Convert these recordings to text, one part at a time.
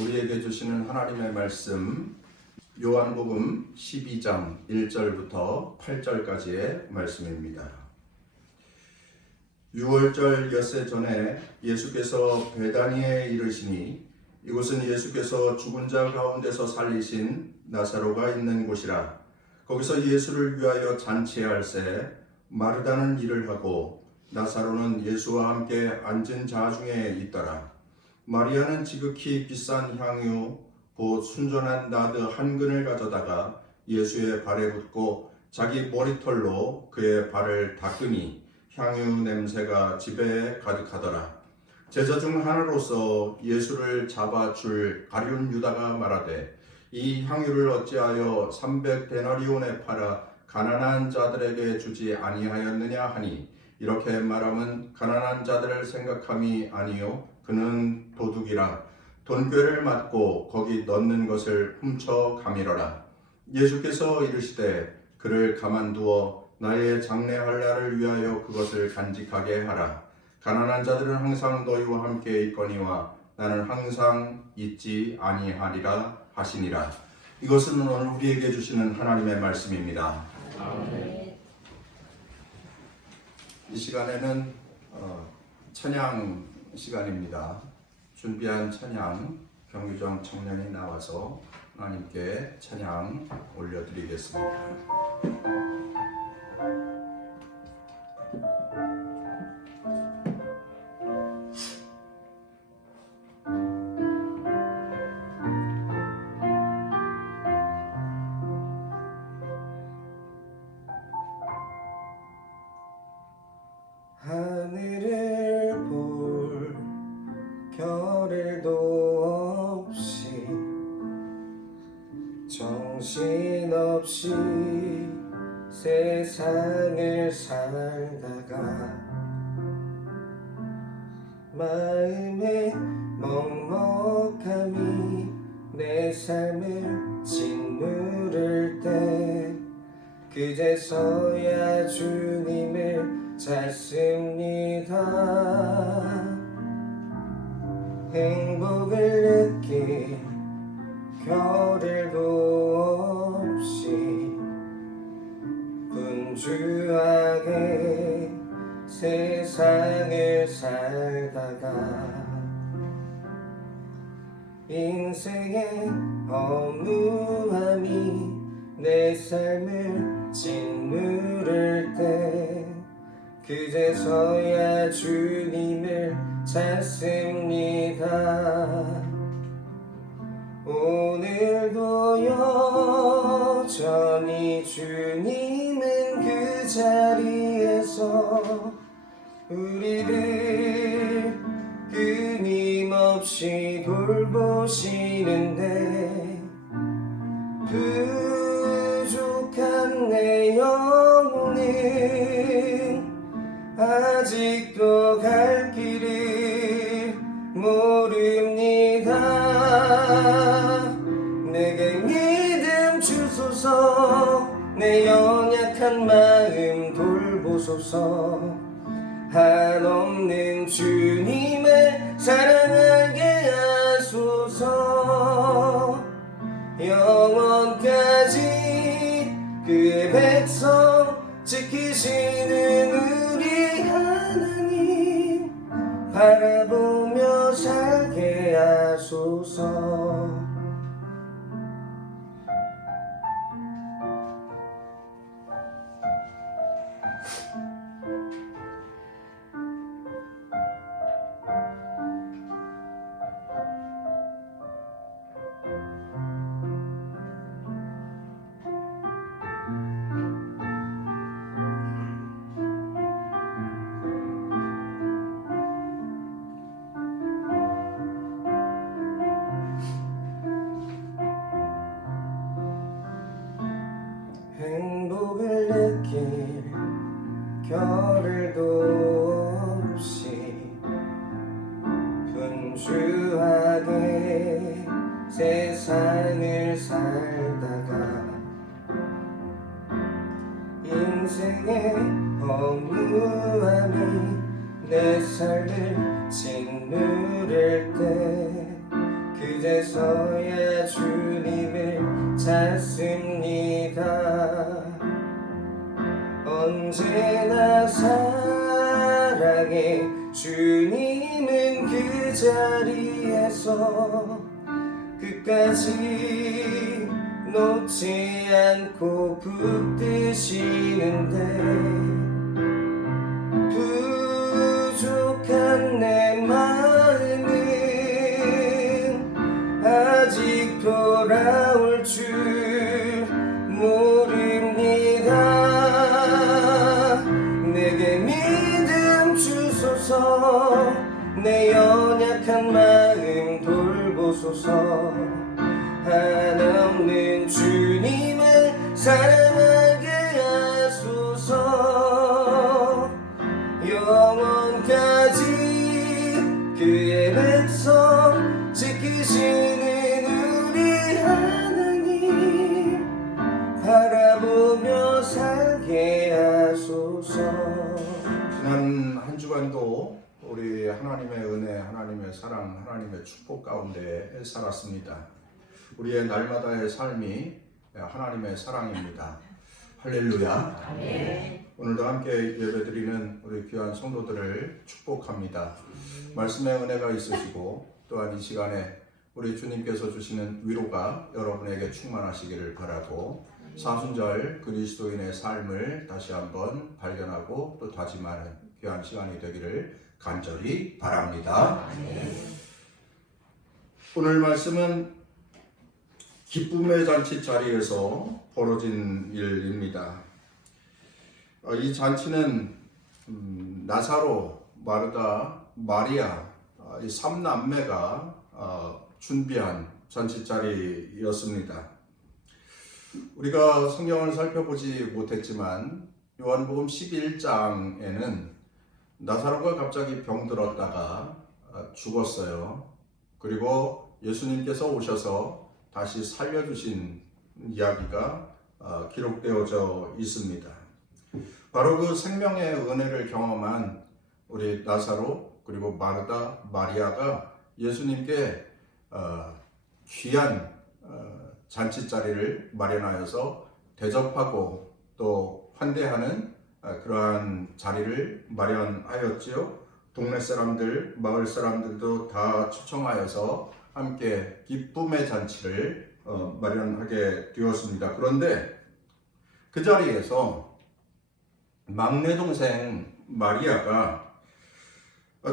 우리에게 주시는 하나님의 말씀 요한복음 12장 1절부터 8절까지의 말씀입니다. 유월절 엿새 전에 예수께서 베다니에 이르시니 이곳은 예수께서 죽은 자 가운데서 살리신 나사로가 있는 곳이라. 거기서 예수를 위하여 잔치할새 마르다는 일을 하고 나사로는 예수와 함께 앉은 자 중에 있더라. 마리아는 지극히 비싼 향유 곧 순전한 나드 한 근을 가져다가 예수의 발에 붓고 자기 머리털로 그의 발을 닦으니 향유 냄새가 집에 가득하더라. 제자 중 하나로서 예수를 잡아줄 가룟 유다가 말하되 이 향유를 어찌하여 300데나리온에 팔아 가난한 자들에게 주지 아니하였느냐 하니 이렇게 말함은 가난한 자들을 생각함이 아니요 그는 도둑이라 돈꾀를 맞고 거기 넣는 것을 훔쳐 가밀어라. 예수께서 이르시되 그를 가만두어 나의 장래할 날을 위하여 그것을 간직하게 하라. 가난한 자들은 항상 너희와 함께 있거니와 나는 항상 있지 아니하리라 하시니라. 이것은 오늘 우리에게 주시는 하나님의 말씀입니다. 아멘. 이 시간에는 찬양 시간입니다. 준비한 찬양 경유정 청년이 나와서 하나님께 찬양 올려드리겠습니다. 하늘을 볼 겨를도 없이 정신없이 세상을 살다가 마음의 먹먹함이 내 삶을 짓누를 때 그제서야 주님을 찾습니다. 행복을 느낄 겨를도 없이 분주하게 세상을 살다가 인생의 허무함이 내 삶을 짓누를 때 그제서야 주님을 찾습니다. 오늘도 여전히 주님은 그 자리에서 우리를 끊임없이 돌보시는데 부족한 내 영혼은 아직도 갈 길을 모릅니다. 내게 믿음 주소서 내 연약한 마음 돌보소서 한없는 주님의 사랑하게 하소서 영원까지 그의 백성 지키시는 우리 하나님 바라보며 살게 하소서. 행복을 느낄 겨를도 없이 분주하게 세상을 살다가 인생의 허무함이 내 삶을 짓누를 때 그제서야 주님을 찾습니다. 언제나 사랑해 주님은 그 자리에서 끝까지 놓지 않고 붙드시는데 부족한 내 마음은 아직 돌아올 줄 모릅니다. 내게 믿음 주소서, 내 연약한 마음 돌보소서. 한없는 주님을 사랑하게 하소서. 영원까지 그의 백성 지키시는 우리 하나님 바라보며 살게 하소서. 지난 한 주간도 우리 하나님의 은혜, 하나님의 사랑, 하나님의 축복 가운데 살았습니다. 우리의 날마다의 삶이 하나님의 사랑입니다. 할렐루야. 오늘도 함께 예배드리는 우리 귀한 성도들을 축복합니다. 말씀의 은혜가 있으시고 또한 이 시간에 우리 주님께서 주시는 위로가 여러분에게 충만하시기를 바라고, 사순절 그리스도인의 삶을 다시 한번 발견하고 또 다짐하는 귀한 시간이 되기를 간절히 바랍니다. 오늘 말씀은 기쁨의 잔치 자리에서 벌어진 일입니다. 이 잔치는 나사로, 마르다, 마리아 이 3남매가 준비한 잔치 자리였습니다. 우리가 성경을 살펴보지 못했지만 요한복음 11장에는 나사로가 갑자기 병들었다가 죽었어요. 그리고 예수님께서 오셔서 다시 살려주신 이야기가 기록되어져 있습니다. 바로 그 생명의 은혜를 경험한 우리 나사로 그리고 마르다, 마리아가 예수님께 귀한 잔치자리를 마련하여서 대접하고 또 환대하는 그러한 자리를 마련하였지요. 동네 사람들, 마을 사람들도 다 초청하여서 함께 기쁨의 잔치를 마련하게 되었습니다. 그런데 그 자리에서 막내 동생 마리아가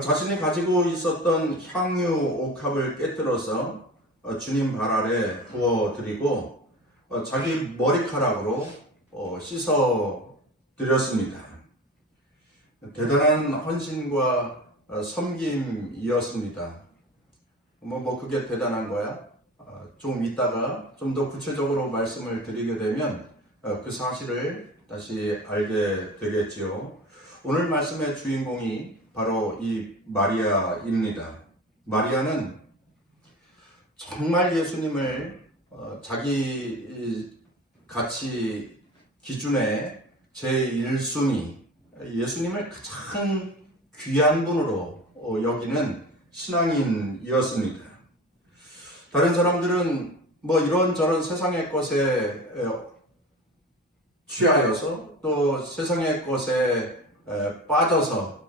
자신이 가지고 있었던 향유 옥합을 깨뜨려서 주님 발 아래 부어드리고 자기 머리카락으로 씻어 드렸습니다. 대단한 헌신과 섬김이었습니다. 뭐 그게 대단한 거야? 좀 이따가 좀 더 구체적으로 말씀을 드리게 되면 그 사실을 다시 알게 되겠지요. 오늘 말씀의 주인공이 바로 이 마리아입니다. 마리아는 정말 예수님을 자기 가치 기준의 제1순위, 예수님을 가장 귀한 분으로 여기는 신앙인이었습니다. 다른 사람들은 뭐 이런저런 세상의 것에 취하여서 또 세상의 것에 빠져서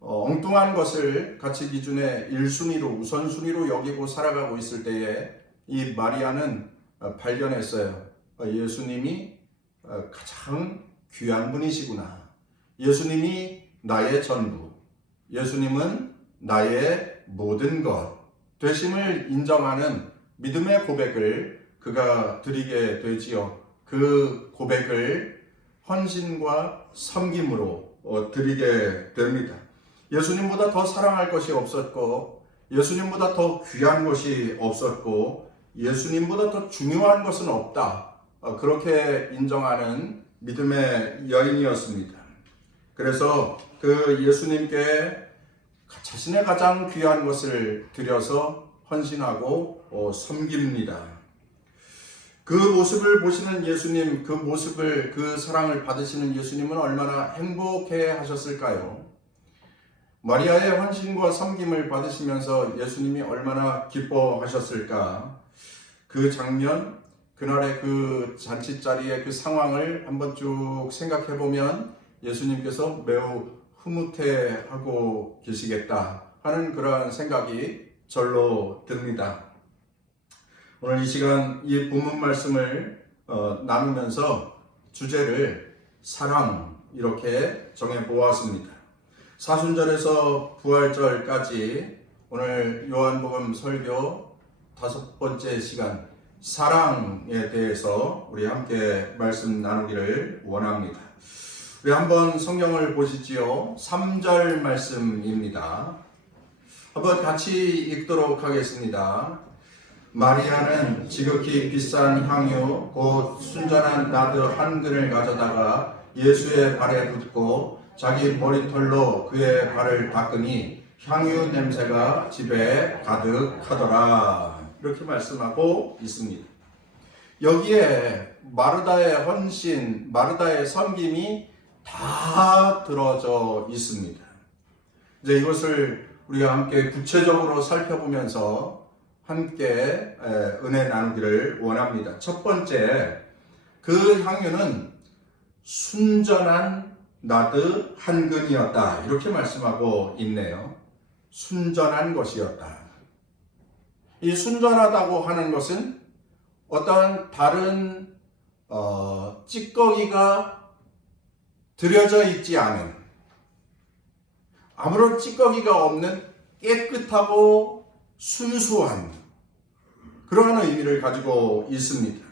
엉뚱한 것을 가치 기준의 1순위로 우선순위로 여기고 살아가고 있을 때에 이 마리아는 발견했어요. 예수님이 가장 귀한 분이시구나. 예수님이 나의 전부, 예수님은 나의 모든 것 되심을 인정하는 믿음의 고백을 그가 드리게 되지요. 그 고백을 헌신과 섬김으로 드리게 됩니다. 예수님보다 더 사랑할 것이 없었고, 예수님보다 더 귀한 것이 없었고, 예수님보다 더 중요한 것은 없다. 그렇게 인정하는 믿음의 여인이었습니다. 그래서 그 예수님께 자신의 가장 귀한 것을 드려서 헌신하고 섬깁니다. 그 모습을 보시는 예수님, 그 모습을, 그 사랑을 받으시는 예수님은 얼마나 행복해 하셨을까요? 마리아의 헌신과 섬김을 받으시면서 예수님이 얼마나 기뻐하셨을까? 그 장면, 그날의 그 잔치자리의 그 상황을 한번 쭉 생각해 보면 예수님께서 매우 흐뭇해하고 계시겠다 하는 그러한 생각이 절로 듭니다. 오늘 이 시간 이 본문 말씀을 나누면서 주제를 사랑 이렇게 정해 보았습니다. 사순절에서 부활절까지 오늘 요한복음 설교 5번째 시간 사랑에 대해서 우리 함께 말씀 나누기를 원합니다. 우리 한번 성경을 보시지요. 3절 말씀입니다. 한번 같이 읽도록 하겠습니다. 마리아는 지극히 비싼 향유 곧 순전한 나드 한 근을 가져다가 예수의 발에 붓고 자기 머리털로 그의 발을 닦으니 향유 냄새가 집에 가득하더라. 이렇게 말씀하고 있습니다. 여기에 마르다의 헌신, 마르다의 섬김이 다 들어져 있습니다. 이제 이것을 우리가 함께 구체적으로 살펴보면서 함께 은혜 나누기를 원합니다. 첫 번째, 그 향유는 순전한 나드 한 근이었다. 이렇게 말씀하고 있네요. 순전한 것이었다. 이 순전하다고 하는 것은 어떠한 다른 찌꺼기가 들여져 있지 않은, 아무런 찌꺼기가 없는 깨끗하고 순수한 그러한 의미를 가지고 있습니다.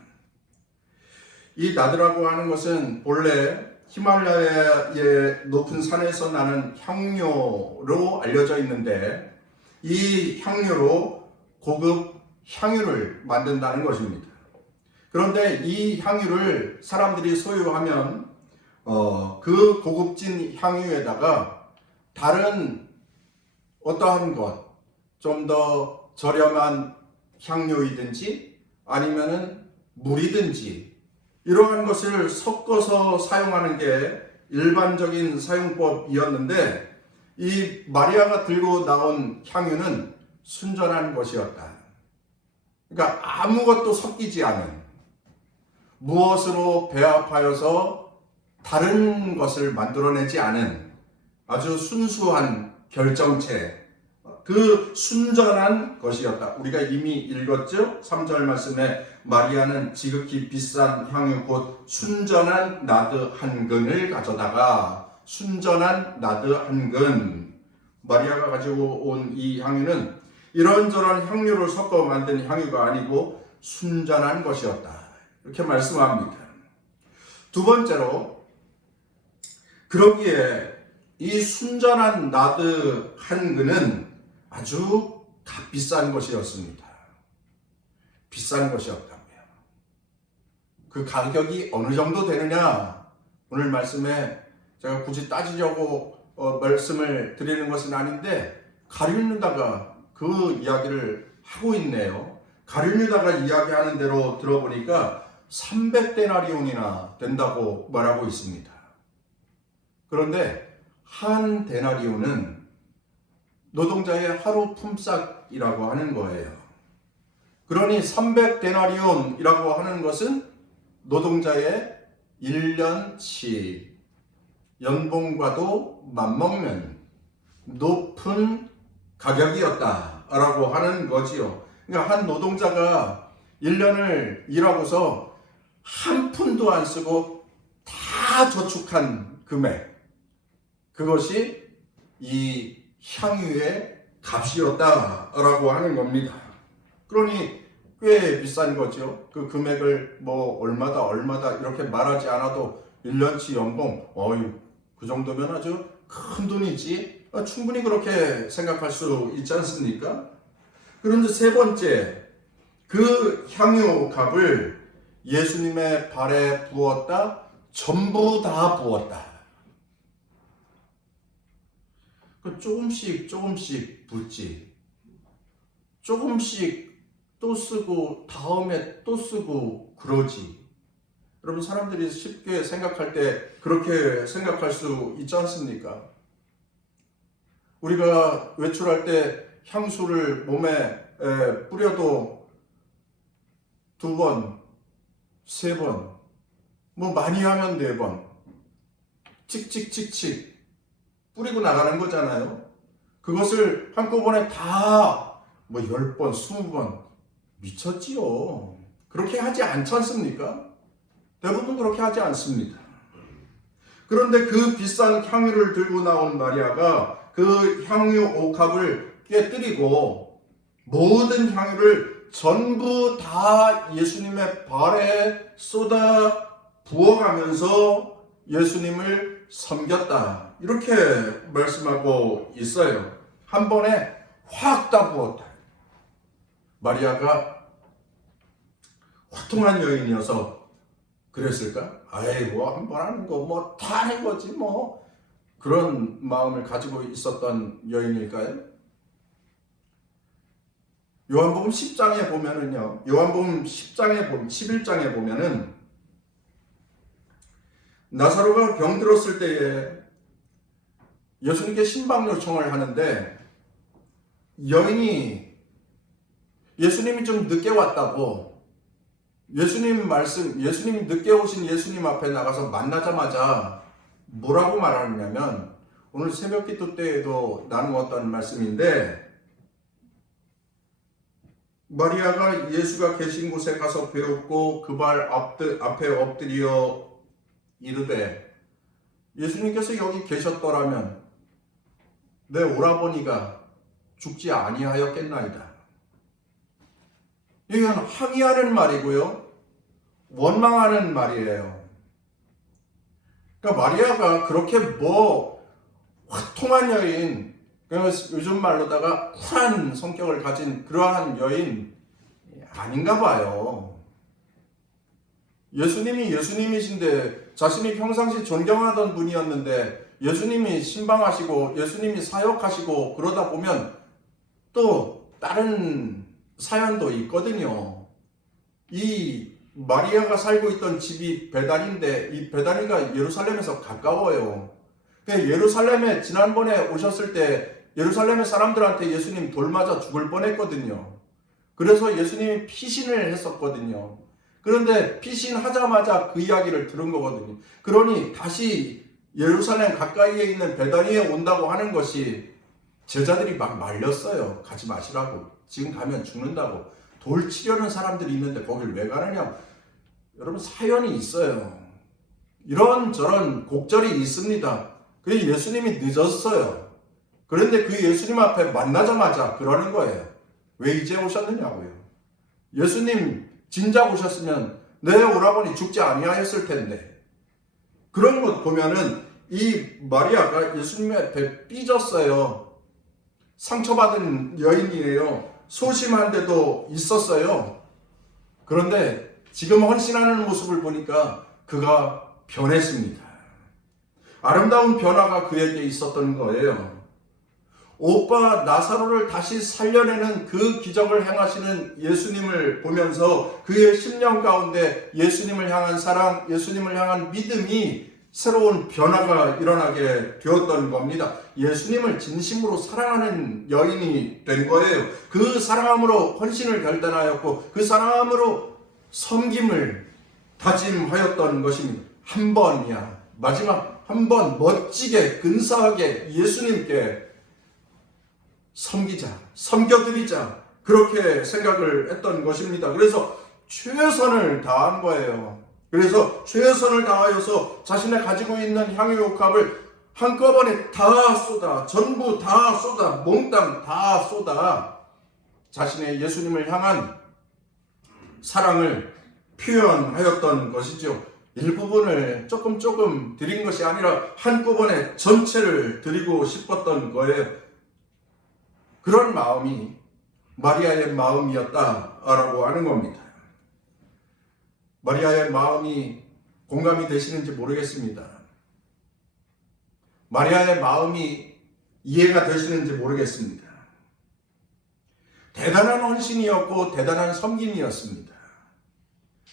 이 나드라고 하는 것은 본래 히말라야의 높은 산에서 나는 향료로 알려져 있는데 이 향료로 고급 향유를 만든다는 것입니다. 그런데 이 향유를 사람들이 소유하면 그 고급진 향유에다가 다른 어떠한 것, 좀 더 저렴한 향료이든지 아니면은 물이든지 이러한 것을 섞어서 사용하는 게 일반적인 사용법이었는데 이 마리아가 들고 나온 향유는 순전한 것이었다. 그러니까 아무것도 섞이지 않은, 무엇으로 배합하여서 다른 것을 만들어내지 않은 아주 순수한 결정체, 그 순전한 것이었다. 우리가 이미 읽었죠? 3절 말씀에 마리아는 지극히 비싼 향유 곧 순전한 나드 한 근을 가져다가, 순전한 나드 한 근, 마리아가 가지고 온 이 향유는 이런저런 향료를 섞어 만든 향유가 아니고 순전한 것이었다. 이렇게 말씀합니다. 두 번째로, 그러기에 이 순전한 나드 한 근은 아주 값비싼 것이었습니다. 비싼 것이었다고요. 그 가격이 어느 정도 되느냐? 오늘 말씀에 제가 굳이 따지려고 말씀을 드리는 것은 아닌데 가룟유다가 그 이야기를 하고 있네요. 가룟유다가 이야기하는 대로 들어보니까 300데나리온이나 된다고 말하고 있습니다. 그런데 한 데나리온은 노동자의 하루 품삯이라고 하는 거예요. 그러니 300데나리온이라고 하는 것은 노동자의 1년치 연봉과도 맞먹는 높은 가격이었다라고 하는 거지요. 그러니까 한 노동자가 1년을 일하고서 한 푼도 안 쓰고 다 저축한 금액, 그것이 이 향유의 값이었다라고 하는 겁니다. 그러니 꽤 비싼 거죠. 그 금액을 뭐 얼마다 이렇게 말하지 않아도 1년치 연봉, 그 정도면 아주 큰 돈이지. 충분히 그렇게 생각할 수 있지 않습니까? 그런데 세 번째, 그 향유 값을 예수님의 발에 부었다, 전부 다 부었다. 조금씩 붓지. 조금씩 또 쓰고 다음에 또 쓰고 그러지. 여러분, 사람들이 쉽게 생각할 때 그렇게 생각할 수 있지 않습니까? 우리가 외출할 때 향수를 몸에 뿌려도 2번, 3번, 뭐 많이 하면 4번, 칙칙칙칙 뿌리고 나가는 거잖아요. 그것을 한꺼번에 다 뭐 10번, 20번 미쳤지요. 그렇게 하지 않지 않습니까? 대부분 그렇게 하지 않습니다. 그런데 그 비싼 향유를 들고 나온 마리아가 그 향유 옥합을 깨뜨리고 모든 향유를 전부 다 예수님의 발에 쏟아 부어가면서 예수님을 섬겼다. 이렇게 말씀하고 있어요. 한 번에 확 다 부었다. 마리아가 화통한 여인이어서 그랬을까? 아이고, 한 번 하는 거 뭐 다 하는 거지 뭐. 그런 마음을 가지고 있었던 여인일까요? 요한복음 10장에 보면은요. 요한복음 11장에 보면은 나사로가 병들었을 때에 예수님께 신방 요청을 하는데 여인이 예수님이 좀 늦게 왔다고 예수님이 늦게 오신 예수님 앞에 나가서 만나자마자 뭐라고 말하느냐면 오늘 새벽 기도 때에도 나누었던 말씀인데 마리아가 예수가 계신 곳에 가서 배웠고 그 발 앞에 엎드려 이르되 예수님께서 여기 계셨더라면 내 오라버니가 죽지 아니하였겠나이다. 이건 항의하는 말이고요. 원망하는 말이에요. 그러니까 마리아가 그렇게 뭐 화통한 여인, 요즘 말로다가 쿨한 성격을 가진 그러한 여인 아닌가 봐요. 예수님이 예수님이신데 자신이 평상시 존경하던 분이었는데 예수님이 신방하시고 예수님이 사역하시고 그러다 보면 또 다른 사연도 있거든요. 이 마리아가 살고 있던 집이 베다니인데 이 베다니가 예루살렘에서 가까워요. 예루살렘에 지난번에 오셨을 때 예루살렘의 사람들한테 예수님 돌 맞아 죽을 뻔했거든요. 그래서 예수님이 피신을 했었거든요. 그런데 피신하자마자 그 이야기를 들은 거거든요. 그러니 다시 예루살렘 가까이에 있는 베다니에 온다고 하는 것이 제자들이 막 말렸어요. 가지 마시라고. 지금 가면 죽는다고. 돌 치려는 사람들이 있는데 거길 왜 가느냐. 여러분 사연이 있어요. 이런저런 곡절이 있습니다. 그래서 예수님이 늦었어요. 그런데 그 예수님 앞에 만나자마자 그러는 거예요. 왜 이제 오셨느냐고요. 예수님 진작 오셨으면 내 오라버니 죽지 아니하였을 텐데. 그런 것 보면은 이 마리아가 예수님 앞에 삐졌어요. 상처받은 여인이에요. 소심한 데도 있었어요. 그런데 지금 헌신하는 모습을 보니까 그가 변했습니다. 아름다운 변화가 그에게 있었던 거예요. 오빠 나사로를 다시 살려내는 그 기적을 행하시는 예수님을 보면서 그의 심령 가운데 예수님을 향한 사랑, 예수님을 향한 믿음이 새로운 변화가 일어나게 되었던 겁니다. 예수님을 진심으로 사랑하는 여인이 된 거예요. 그 사랑함으로 헌신을 결단하였고 그 사랑함으로 섬김을 다짐하였던 것입니다. 한 번이야. 마지막 한 번 멋지게 근사하게 예수님께 섬기자, 섬겨드리자 그렇게 생각을 했던 것입니다. 그래서 최선을 다한 거예요. 그래서 최선을 다하여서 자신의 가지고 있는 향유옥합을 한꺼번에 다 쏟아, 전부 다 쏟아, 몽땅 다 쏟아 자신의 예수님을 향한 사랑을 표현하였던 것이죠. 일부분을 조금 드린 것이 아니라 한꺼번에 전체를 드리고 싶었던 거예요. 그런 마음이 마리아의 마음이었다라고 하는 겁니다. 마리아의 마음이 공감이 되시는지 모르겠습니다. 마리아의 마음이 이해가 되시는지 모르겠습니다. 대단한 헌신이었고 대단한 섬김이었습니다.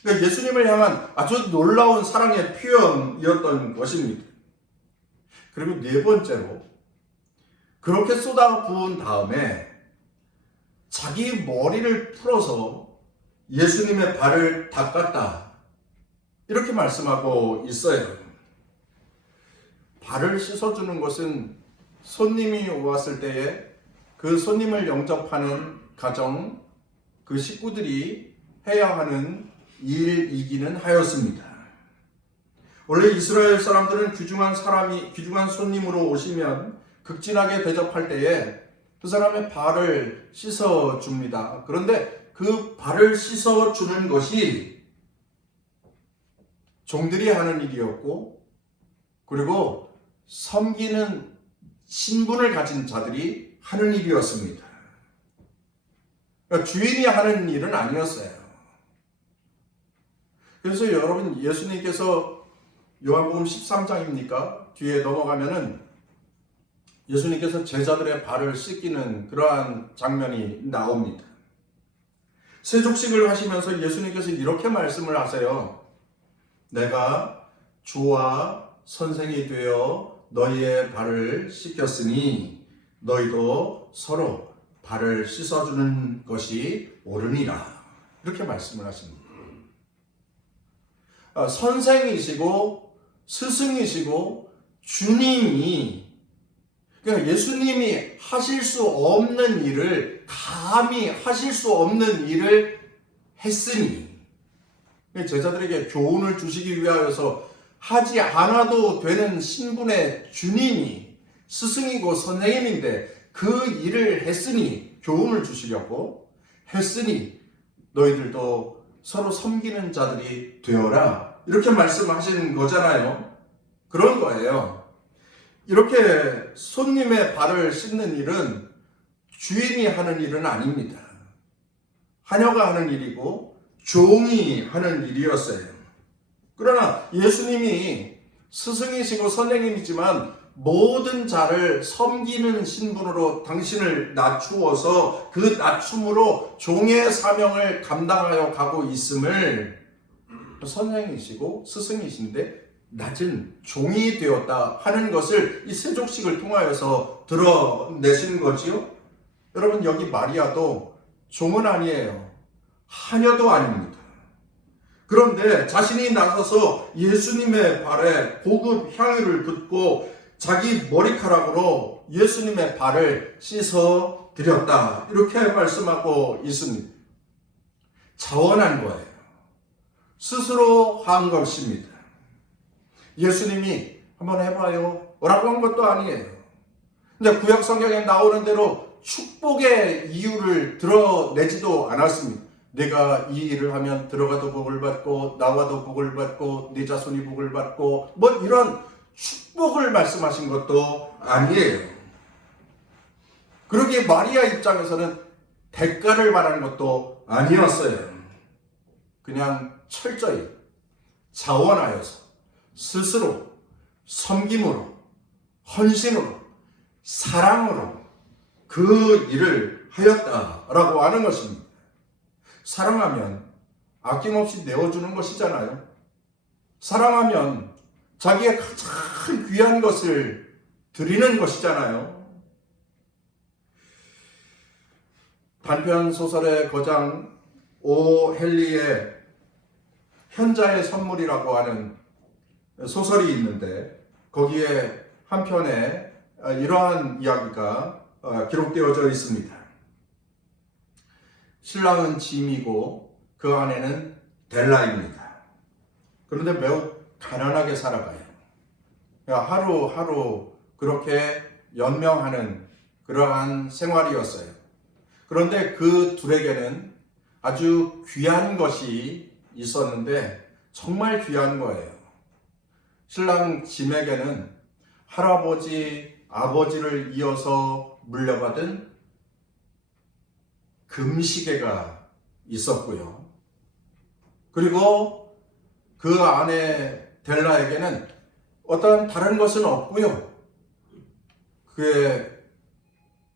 그러니까 예수님을 향한 아주 놀라운 사랑의 표현이었던 것입니다. 그리고 네 번째로 그렇게 쏟아 부은 다음에 자기 머리를 풀어서 예수님의 발을 닦았다. 이렇게 말씀하고 있어요. 발을 씻어주는 것은 손님이 왔을 때에 그 손님을 영접하는 가정, 그 식구들이 해야 하는 일이기는 하였습니다. 원래 이스라엘 사람들은 귀중한 손님으로 오시면 극진하게 대접할 때에 그 사람의 발을 씻어줍니다. 그런데 그 발을 씻어주는 것이 종들이 하는 일이었고, 그리고 섬기는 신분을 가진 자들이 하는 일이었습니다. 그러니까 주인이 하는 일은 아니었어요. 그래서 여러분, 예수님께서 요한복음 13장입니까? 뒤에 넘어가면은 예수님께서 제자들의 발을 씻기는 그러한 장면이 나옵니다. 세족식을 하시면서 예수님께서 이렇게 말씀을 하세요. 내가 주와 선생이 되어 너희의 발을 씻겼으니 너희도 서로 발을 씻어주는 것이 옳으니라. 이렇게 말씀을 하십니다. 선생이시고 스승이시고 주님이, 그러니까 예수님이 하실 수 없는 일을, 감히 하실 수 없는 일을 했으니, 제자들에게 교훈을 주시기 위하여서 하지 않아도 되는 신분의 주님이 스승이고 선생님인데 그 일을 했으니, 교훈을 주시려고 했으니 너희들도 서로 섬기는 자들이 되어라. 이렇게 말씀하시는 거잖아요. 그런 거예요. 이렇게 손님의 발을 씻는 일은 주인이 하는 일은 아닙니다. 하녀가 하는 일이고 종이 하는 일이었어요. 그러나 예수님이 스승이시고 선생님이지만 모든 자를 섬기는 신분으로 당신을 낮추어서 그 낮춤으로 종의 사명을 감당하여 가고 있음을, 선생이시고 스승이신데 낮은 종이 되었다 하는 것을 이 세족식을 통하여서 드러내시는 거지요. 여러분, 여기 마리아도 종은 아니에요. 하녀도 아닙니다. 그런데 자신이 나서서 예수님의 발에 고급 향유를 붓고 자기 머리카락으로 예수님의 발을 씻어 드렸다. 이렇게 말씀하고 있습니다. 자원한 거예요. 스스로 한 것입니다. 예수님이 한번 해봐요 라고 한 것도 아니에요. 근데 구약 성경에 나오는 대로 축복의 이유를 드러내지도 않았습니다. 내가 이 일을 하면 들어가도 복을 받고 나와도 복을 받고 네 자손이 복을 받고 뭐 이런 축복을 말씀하신 것도 아니에요. 그러기에 마리아 입장에서는 대가를 말하는 것도 아니었어요. 그냥 철저히 자원하여서 스스로 섬김으로 헌신으로 사랑으로 그 일을 하였다라고 하는 것입니다. 사랑하면 아낌없이 내어주는 것이잖아요. 사랑하면 자기의 가장 귀한 것을 드리는 것이잖아요. 단편 소설의 거장 오 헨리의 현자의 선물이라고 하는 소설이 있는데 거기에 한 편에 이러한 이야기가 기록되어져 있습니다. 신랑은 짐이고 그 아내는 델라입니다. 그런데 매우 가난하게 살아가요. 하루하루 그렇게 연명하는 그러한 생활이었어요. 그런데 그 둘에게는 아주 귀한 것이 있었는데 정말 귀한 거예요. 신랑 짐에게는 할아버지, 아버지를 이어서 물려받은 금시계가 있었고요. 그리고 그 아내 델라에게는 어떤 다른 것은 없고요. 그의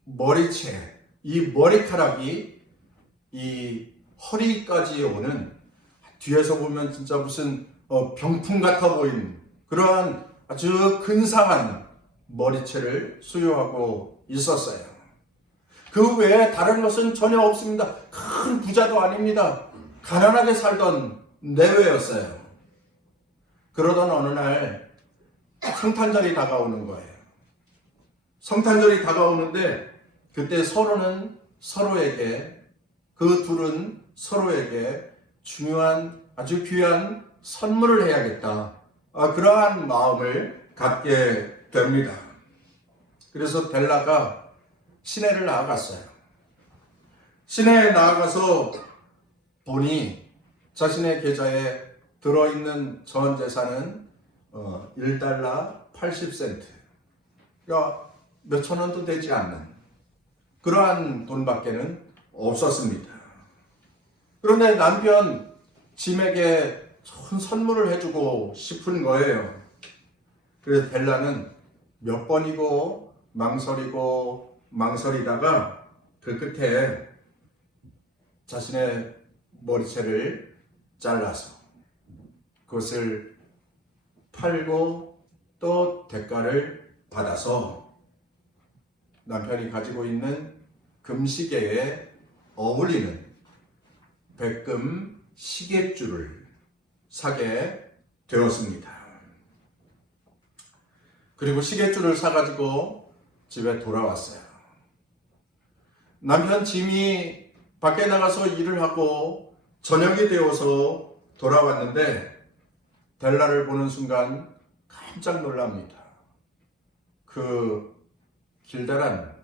머리채, 이 머리카락이 이 허리까지 오는, 뒤에서 보면 진짜 무슨 병풍 같아 보이는 그러한 아주 근사한 머리채를 소유하고 있었어요. 그 외에 다른 것은 전혀 없습니다. 큰 부자도 아닙니다. 가난하게 살던 내외였어요. 그러던 어느 날 성탄절이 다가오는 거예요. 성탄절이 다가오는데 그때 서로는 서로에게, 그 둘은 서로에게 중요한, 아주 귀한 선물을 해야겠다. 그러한 마음을 갖게 됩니다. 그래서 벨라가 시내를 나아갔어요. 시내에 나아가서 보니 자신의 계좌에 들어있는 전 재산은 1달러 80센트. 그러니까 몇천 원도 되지 않는 그러한 돈밖에는 없었습니다. 그런데 남편 짐에게 좋은 선물을 해주고 싶은 거예요. 그래서 벨라는 몇 번이고 망설이다가 그 끝에 자신의 머리채를 잘라서 그것을 팔고 또 대가를 받아서 남편이 가지고 있는 금시계에 어울리는 백금 시계줄을 사게 되었습니다. 그리고 시계줄을 사가지고 집에 돌아왔어요. 남편 짐이 밖에 나가서 일을 하고 저녁이 되어서 돌아왔는데 델라를 보는 순간 깜짝 놀랍니다. 그 길다란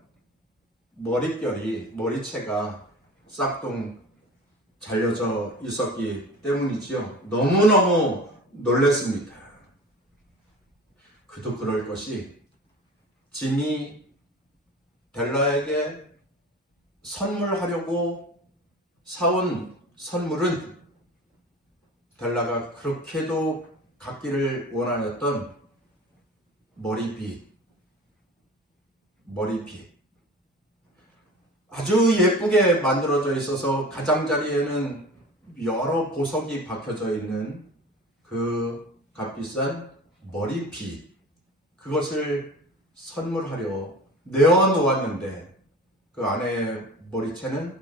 머리채가 싹동 잘려져 있었기 때문이지요. 너무너무 놀랐습니다. 그도 그럴 것이 짐이 델라에게 선물하려고 사온 선물은 델라가 그렇게도 갖기를 원하였던 머리빗. 아주 예쁘게 만들어져 있어서 가장자리에는 여러 보석이 박혀져 있는 그 값비싼 머리빗. 그것을 선물하려 내어놓았는데 그 안에 머리채는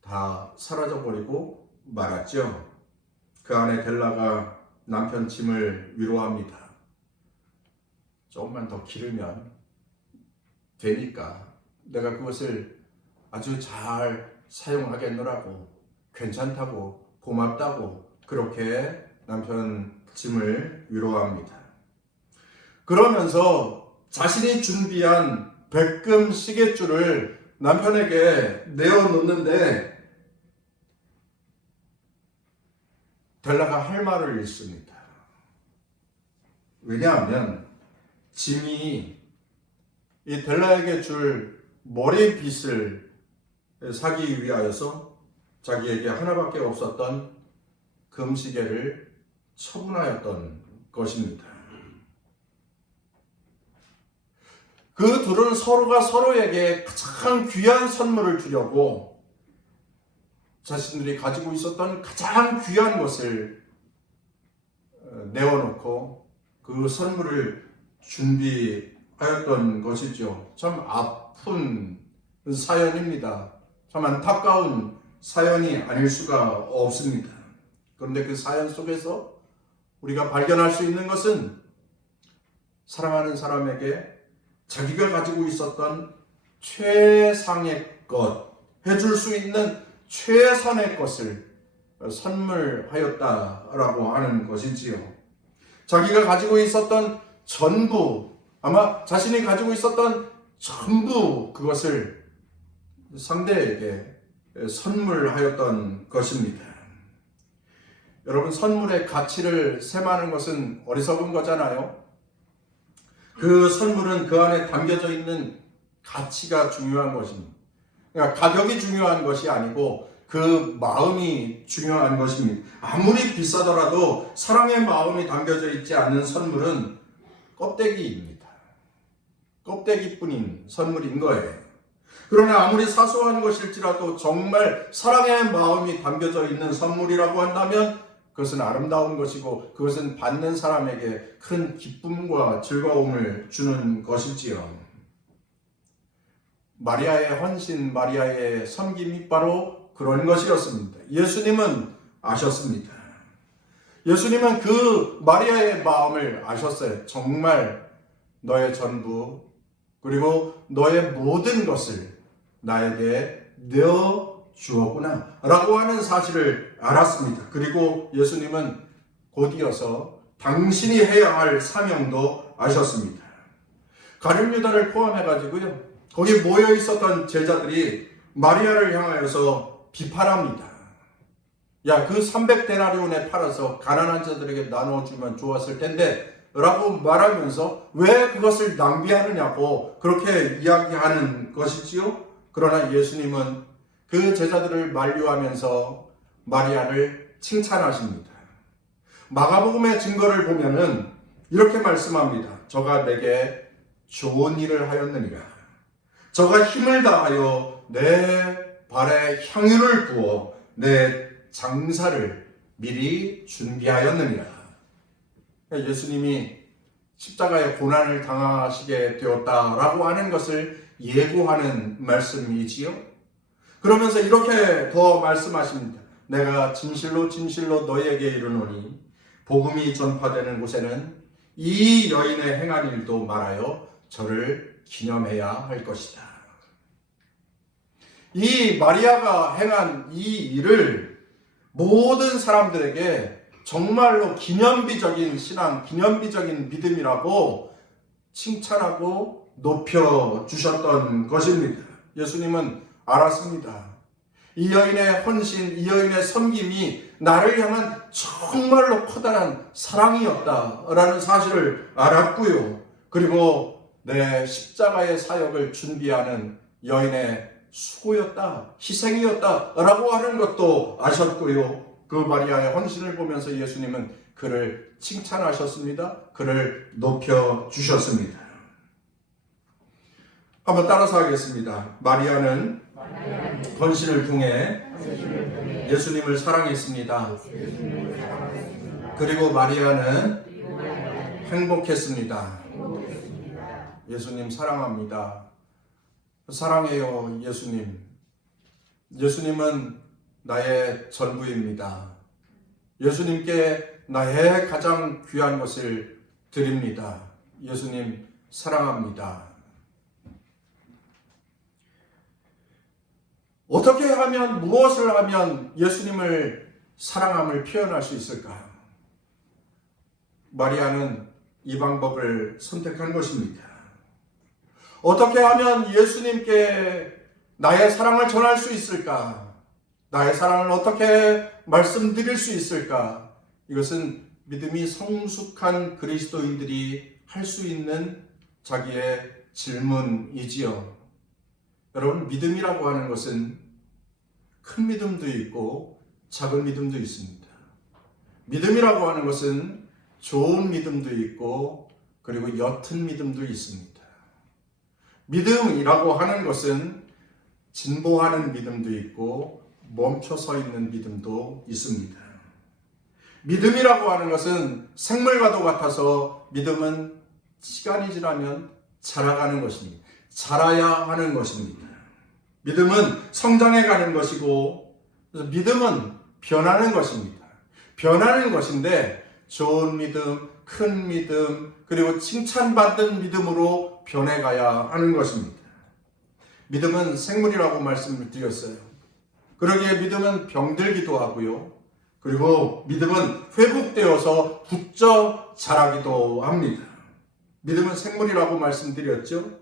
다 사라져버리고 말았죠. 그 안에 델라가 남편 짐을 위로합니다. 조금만 더 기르면 되니까 내가 그것을 아주 잘 사용하겠노라고, 괜찮다고, 고맙다고 그렇게 남편 짐을 위로합니다. 그러면서 자신이 준비한 백금 시계줄을 남편에게 내어놓는데 델라가 할 말을 잃습니다. 왜냐하면 짐이 이 델라에게 줄 머리빗을 사기 위하여서 자기에게 하나밖에 없었던 금시계를 처분하였던 것입니다. 그 둘은 서로가 서로에게 가장 귀한 선물을 주려고 자신들이 가지고 있었던 가장 귀한 것을 내어놓고 그 선물을 준비하였던 것이죠. 참 아픈 사연입니다. 참 안타까운 사연이 아닐 수가 없습니다. 그런데 그 사연 속에서 우리가 발견할 수 있는 것은 사랑하는 사람에게 자기가 가지고 있었던 최상의 것, 해줄 수 있는 최선의 것을 선물하였다라고 하는 것이지요. 자기가 가지고 있었던 전부, 아마 자신이 가지고 있었던 전부 그것을 상대에게 선물하였던 것입니다. 여러분, 선물의 가치를 셈하는 것은 어리석은 거잖아요. 그 선물은 그 안에 담겨져 있는 가치가 중요한 것입니다. 그러니까 가격이 중요한 것이 아니고 그 마음이 중요한 것입니다. 아무리 비싸더라도 사랑의 마음이 담겨져 있지 않는 선물은 껍데기입니다. 껍데기뿐인 선물인 거예요. 그러나 아무리 사소한 것일지라도 정말 사랑의 마음이 담겨져 있는 선물이라고 한다면 그것은 아름다운 것이고 그것은 받는 사람에게 큰 기쁨과 즐거움을 주는 것이지요. 마리아의 헌신, 마리아의 섬김이 바로 그런 것이었습니다. 예수님은 아셨습니다. 예수님은 그 마리아의 마음을 아셨어요. 정말 너의 전부 그리고 너의 모든 것을 나에게 내어 주었구나 라고 하는 사실을 알았습니다. 그리고 예수님은 곧이어서 당신이 해야 할 사명도 아셨습니다. 가룟 유다를 포함해가지고요, 거기 모여 있었던 제자들이 마리아를 향하여서 비판합니다. 야, 그 300데나리온에 팔아서 가난한 자들에게 나눠주면 좋았을 텐데 라고 말하면서 왜 그것을 낭비하느냐고 그렇게 이야기하는 것이지요. 그러나 예수님은 그 제자들을 만류하면서 마리아를 칭찬하십니다. 마가복음의 증거를 보면은 이렇게 말씀합니다. 저가 내게 좋은 일을 하였느니라. 저가 힘을 다하여 내 발에 향유를 부어 내 장사를 미리 준비하였느니라. 예수님이 십자가의 고난을 당하시게 되었다라고 하는 것을 예고하는 말씀이지요. 그러면서 이렇게 더 말씀하십니다. 내가 진실로 진실로 너희에게 이르노니 복음이 전파되는 곳에는 이 여인의 행한 일도 말하여 저를 기념해야 할 것이다. 이 마리아가 행한 이 일을 모든 사람들에게 정말로 기념비적인 신앙, 기념비적인 믿음이라고 칭찬하고 높여주셨던 것입니다. 예수님은 알았습니다. 이 여인의 헌신, 이 여인의 섬김이 나를 향한 정말로 커다란 사랑이었다라는 사실을 알았고요. 그리고 내 십자가의 사역을 준비하는 여인의 수고였다, 희생이었다라고 하는 것도 아셨고요. 그 마리아의 헌신을 보면서 예수님은 그를 칭찬하셨습니다. 그를 높여주셨습니다. 한번 따라서 하겠습니다. 마리아는 헌신을 통해 예수님을 사랑했습니다. 그리고 마리아는 행복했습니다. 예수님 사랑합니다. 사랑해요, 예수님. 예수님은 나의 전부입니다. 예수님께 나의 가장 귀한 것을 드립니다. 예수님 사랑합니다. 어떻게 하면, 무엇을 하면 예수님을 사랑함을 표현할 수 있을까? 마리아는 이 방법을 선택한 것입니다. 어떻게 하면 예수님께 나의 사랑을 전할 수 있을까? 나의 사랑을 어떻게 말씀드릴 수 있을까? 이것은 믿음이 성숙한 그리스도인들이 할 수 있는 자기의 질문이지요. 여러분, 믿음이라고 하는 것은 큰 믿음도 있고 작은 믿음도 있습니다. 믿음이라고 하는 것은 좋은 믿음도 있고 그리고 옅은 믿음도 있습니다. 믿음이라고 하는 것은 진보하는 믿음도 있고 멈춰서 있는 믿음도 있습니다. 믿음이라고 하는 것은 생물과도 같아서 믿음은 시간이 지나면 자라가는 것입니다. 자라야 하는 것입니다. 믿음은 성장해가는 것이고 믿음은 변하는 것입니다. 변하는 것인데 좋은 믿음, 큰 믿음, 그리고 칭찬받는 믿음으로 변해가야 하는 것입니다. 믿음은 생물이라고 말씀을 드렸어요. 그러기에 믿음은 병들기도 하고요. 그리고 믿음은 회복되어서 굳어 자라기도 합니다. 믿음은 생물이라고 말씀드렸죠.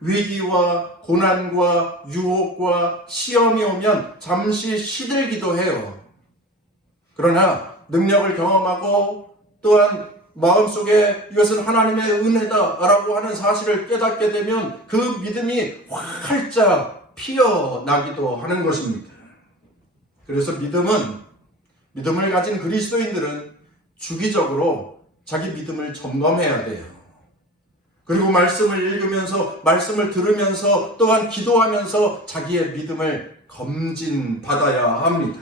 위기와 고난과 유혹과 시험이 오면 잠시 시들기도 해요. 그러나 능력을 경험하고 또한 마음속에 이것은 하나님의 은혜다라고 하는 사실을 깨닫게 되면 그 믿음이 활짝 피어나기도 하는 것입니다. 그래서 믿음을 가진 그리스도인들은 주기적으로 자기 믿음을 점검해야 돼요. 그리고 말씀을 읽으면서, 말씀을 들으면서, 또한 기도하면서 자기의 믿음을 검진받아야 합니다.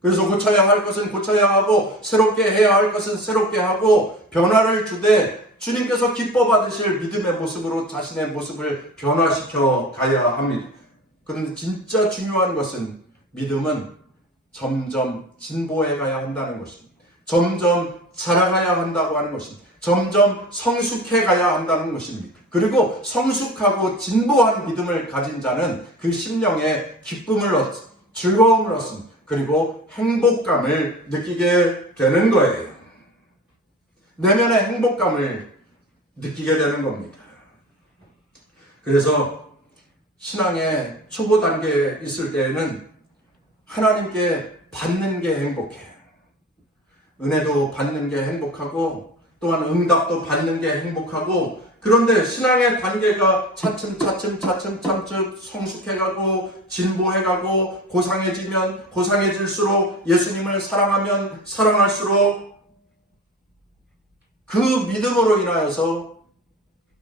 그래서 고쳐야 할 것은 고쳐야 하고, 새롭게 해야 할 것은 새롭게 하고, 변화를 주되 주님께서 기뻐 받으실 믿음의 모습으로 자신의 모습을 변화시켜 가야 합니다. 그런데 진짜 중요한 것은 믿음은 점점 진보해 가야 한다는 것입니다. 점점 자라가야 한다고 하는 것입니다. 점점 성숙해 가야 한다는 것입니다. 그리고 성숙하고 진보한 믿음을 가진 자는 그 심령에 기쁨을 얻습니다. 즐거움을 얻습니다. 그리고 행복감을 느끼게 되는 거예요. 내면의 행복감을 느끼게 되는 겁니다. 그래서 신앙의 초보 단계에 있을 때에는 하나님께 받는 게 행복해. 은혜도 받는 게 행복하고 또한 응답도 받는 게 행복하고, 그런데 신앙의 단계가 차츰 성숙해가고 진보해가고 고상해지면 고상해질수록 예수님을 사랑하면 사랑할수록 그 믿음으로 인하여서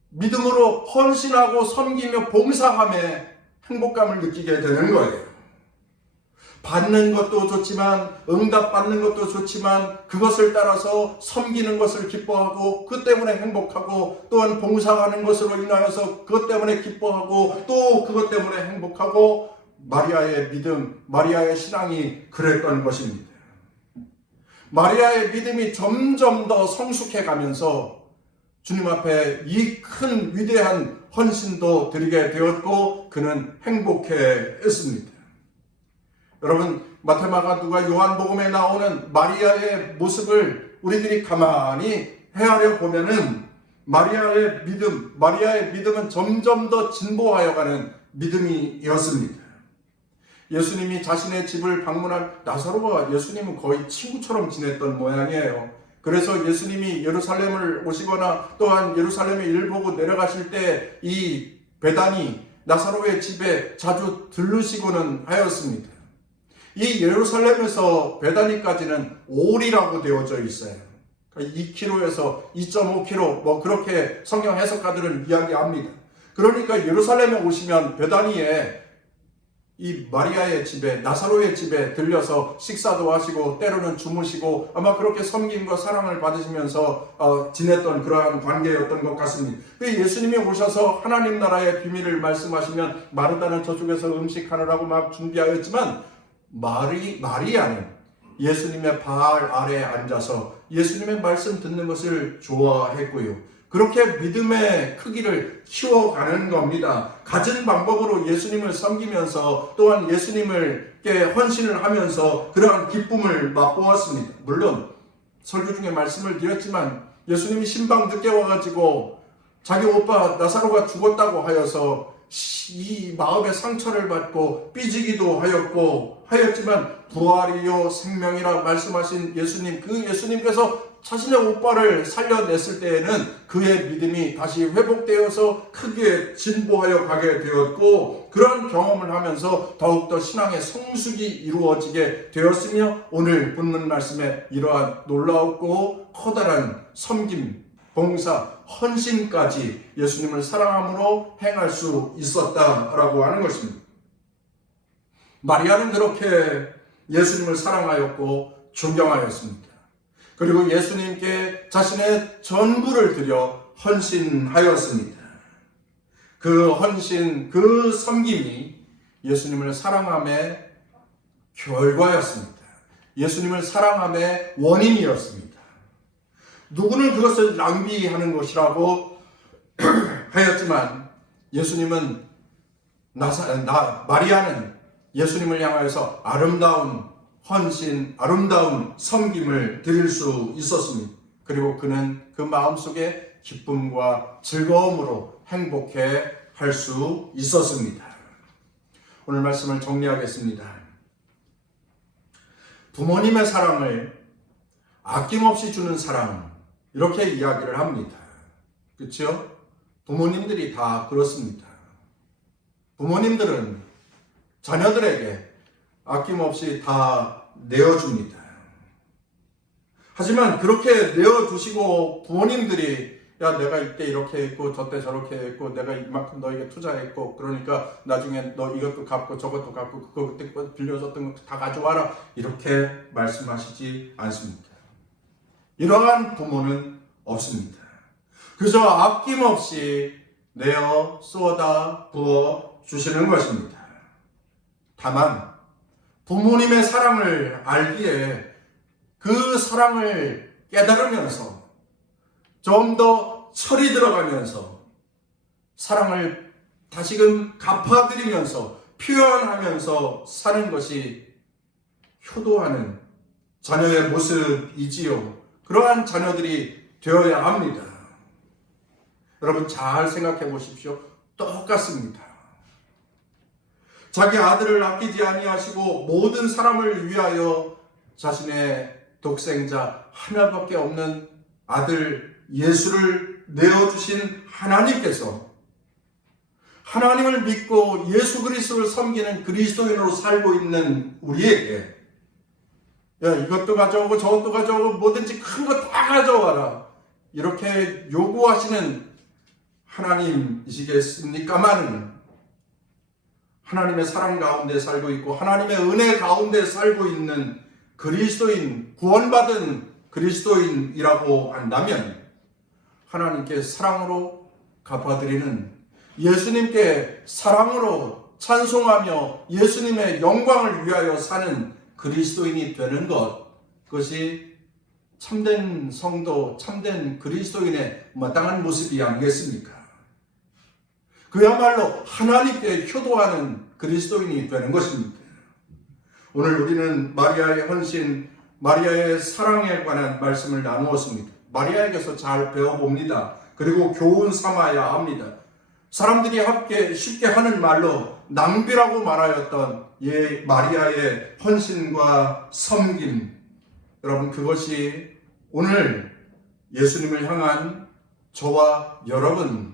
믿음으로 헌신하고 섬기며 봉사함에 행복감을 느끼게 되는 거예요. 받는 것도 좋지만 응답받는 것도 좋지만 그것을 따라서 섬기는 것을 기뻐하고 그 때문에 행복하고, 또한 봉사하는 것으로 인하여서 그것 때문에 기뻐하고 또 그것 때문에 행복하고, 마리아의 믿음, 마리아의 신앙이 그랬던 것입니다. 마리아의 믿음이 점점 더 성숙해 가면서 주님 앞에 이 큰 위대한 헌신도 드리게 되었고 그는 행복해했습니다. 여러분, 마태마가 누가 요한복음에 나오는 마리아의 모습을 우리들이 가만히 헤아려 보면은 마리아의 믿음은 점점 더 진보하여 가는 믿음이었습니다. 예수님이 자신의 집을 방문한 나사로와 예수님은 거의 친구처럼 지냈던 모양이에요. 그래서 예수님이 예루살렘을 오시거나 또한 예루살렘의 일 보고 내려가실 때 이 베다니 나사로의 집에 자주 들르시고는 하였습니다. 이 예루살렘에서 베다니까지는 올이라고 되어져 있어요. 2km에서 2.5km 뭐 그렇게 성경 해석가들은 이야기합니다. 그러니까 예루살렘에 오시면 베다니에 이 마리아의 집에, 나사로의 집에 들려서 식사도 하시고 때로는 주무시고 아마 그렇게 섬김과 사랑을 받으시면서 지냈던 그러한 관계였던 것 같습니다. 예수님이 오셔서 하나님 나라의 비밀을 말씀하시면 마르다는 저쪽에서 음식하느라고 막 준비하였지만 마리아는 예수님의 발 아래에 앉아서 예수님의 말씀 듣는 것을 좋아했고요. 그렇게 믿음의 크기를 키워가는 겁니다. 갖은 방법으로 예수님을 섬기면서 또한 예수님께 헌신을 하면서 그러한 기쁨을 맛보았습니다. 물론 설교 중에 말씀을 드렸지만 예수님이 신방 늦게 와가지고 자기 오빠 나사로가 죽었다고 하여서 이 마음의 상처를 받고 삐지기도 하였지만 부활이요 생명이라 말씀하신 예수님, 그 예수님께서 자신의 오빠를 살려냈을 때에는 그의 믿음이 다시 회복되어서 크게 진보하여 가게 되었고, 그런 경험을 하면서 더욱더 신앙의 성숙이 이루어지게 되었으며 오늘 본문 말씀에 이러한 놀라웠고 커다란 섬김, 봉사, 헌신까지 예수님을 사랑함으로 행할 수 있었다라고 하는 것입니다. 마리아는 그렇게 예수님을 사랑하였고 존경하였습니다. 그리고 예수님께 자신의 전부를 드려 헌신하였습니다. 그 헌신, 그 섬김이 예수님을 사랑함의 결과였습니다. 예수님을 사랑함의 원인이었습니다. 누구는 그것을 낭비하는 것이라고 하였지만 예수님은 마리아는 예수님을 향하여서 아름다운 헌신, 아름다운 섬김을 드릴 수 있었습니다. 그리고 그는 그 마음속에 기쁨과 즐거움으로 행복해 할 수 있었습니다. 오늘 말씀을 정리하겠습니다. 부모님의 사랑을 아낌없이 주는 사랑, 이렇게 이야기를 합니다. 그렇죠? 부모님들이 다 그렇습니다. 부모님들은 자녀들에게 아낌없이 다 내어줍니다. 하지만 그렇게 내어주시고 부모님들이 야 내가 이때 이렇게 했고 저때 저렇게 했고 내가 이만큼 너에게 투자했고 그러니까 나중에 너 이것도 갚고 저것도 갚고 그거 그때 빌려줬던 것도 다 가져와라 이렇게 말씀하시지 않습니다. 이러한 부모는 없습니다. 그저 아낌없이 내어 쏟아 부어 주시는 것입니다. 다만 부모님의 사랑을 알기에 그 사랑을 깨달으면서 좀 더 철이 들어가면서 사랑을 다시금 갚아드리면서 표현하면서 사는 것이 효도하는 자녀의 모습이지요. 그러한 자녀들이 되어야 합니다. 여러분 잘 생각해 보십시오. 똑같습니다. 자기 아들을 아끼지 아니하시고 모든 사람을 위하여 자신의 독생자 하나밖에 없는 아들 예수를 내어주신 하나님께서 하나님을 믿고 예수 그리스도를 섬기는 그리스도인으로 살고 있는 우리에게 야, 이것도 가져오고 저것도 가져오고 뭐든지 큰 거 다 가져와라 이렇게 요구하시는 하나님이시겠습니까마는 하나님의 사랑 가운데 살고 있고 하나님의 은혜 가운데 살고 있는 그리스도인, 구원받은 그리스도인이라고 한다면 하나님께 사랑으로 갚아드리는 예수님께 사랑으로 찬송하며 예수님의 영광을 위하여 사는 그리스도인이 되는 것, 그것이 참된 성도, 참된 그리스도인의 마땅한 모습이 아니겠습니까? 그야말로 하나님께 효도하는 그리스도인이 되는 것입니다. 오늘 우리는 마리아의 헌신, 마리아의 사랑에 관한 말씀을 나누었습니다. 마리아에게서 잘 배워봅니다. 그리고 교훈 삼아야 합니다. 사람들이 쉽게 하는 말로 낭비라고 말하였던 마리아의 헌신과 섬김, 여러분 그것이 오늘 예수님을 향한 저와 여러분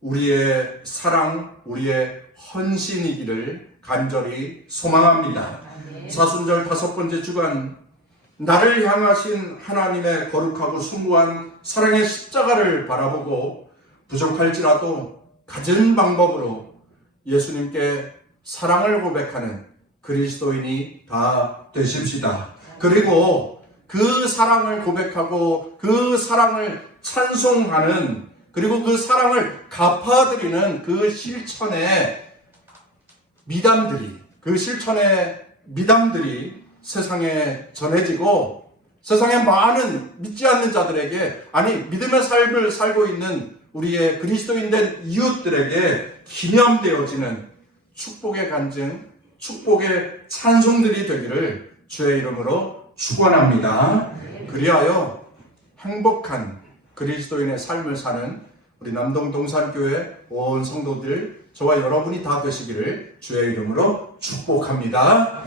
우리의 사랑, 우리의 헌신이기를 간절히 소망합니다. 사순절 5번째 주간 나를 향하신 하나님의 거룩하고 숭고한 사랑의 십자가를 바라보고 부족할지라도 갖은 방법으로 예수님께 사랑을 고백하는 그리스도인이 다 되십시다. 그리고 그 사랑을 고백하고 그 사랑을 찬송하는 그리고 그 사랑을 갚아드리는 그 실천의 미담들이 세상에 전해지고 세상의 많은 믿지 않는 자들에게 아니 믿음의 삶을 살고 있는 우리의 그리스도인된 이웃들에게 기념되어지는 축복의 간증, 축복의 찬송들이 되기를 주의 이름으로 축원합니다. 그리하여 행복한 그리스도인의 삶을 사는 우리 남동 동산교회 온 성도들 저와 여러분이 다 되시기를 주의 이름으로 축복합니다.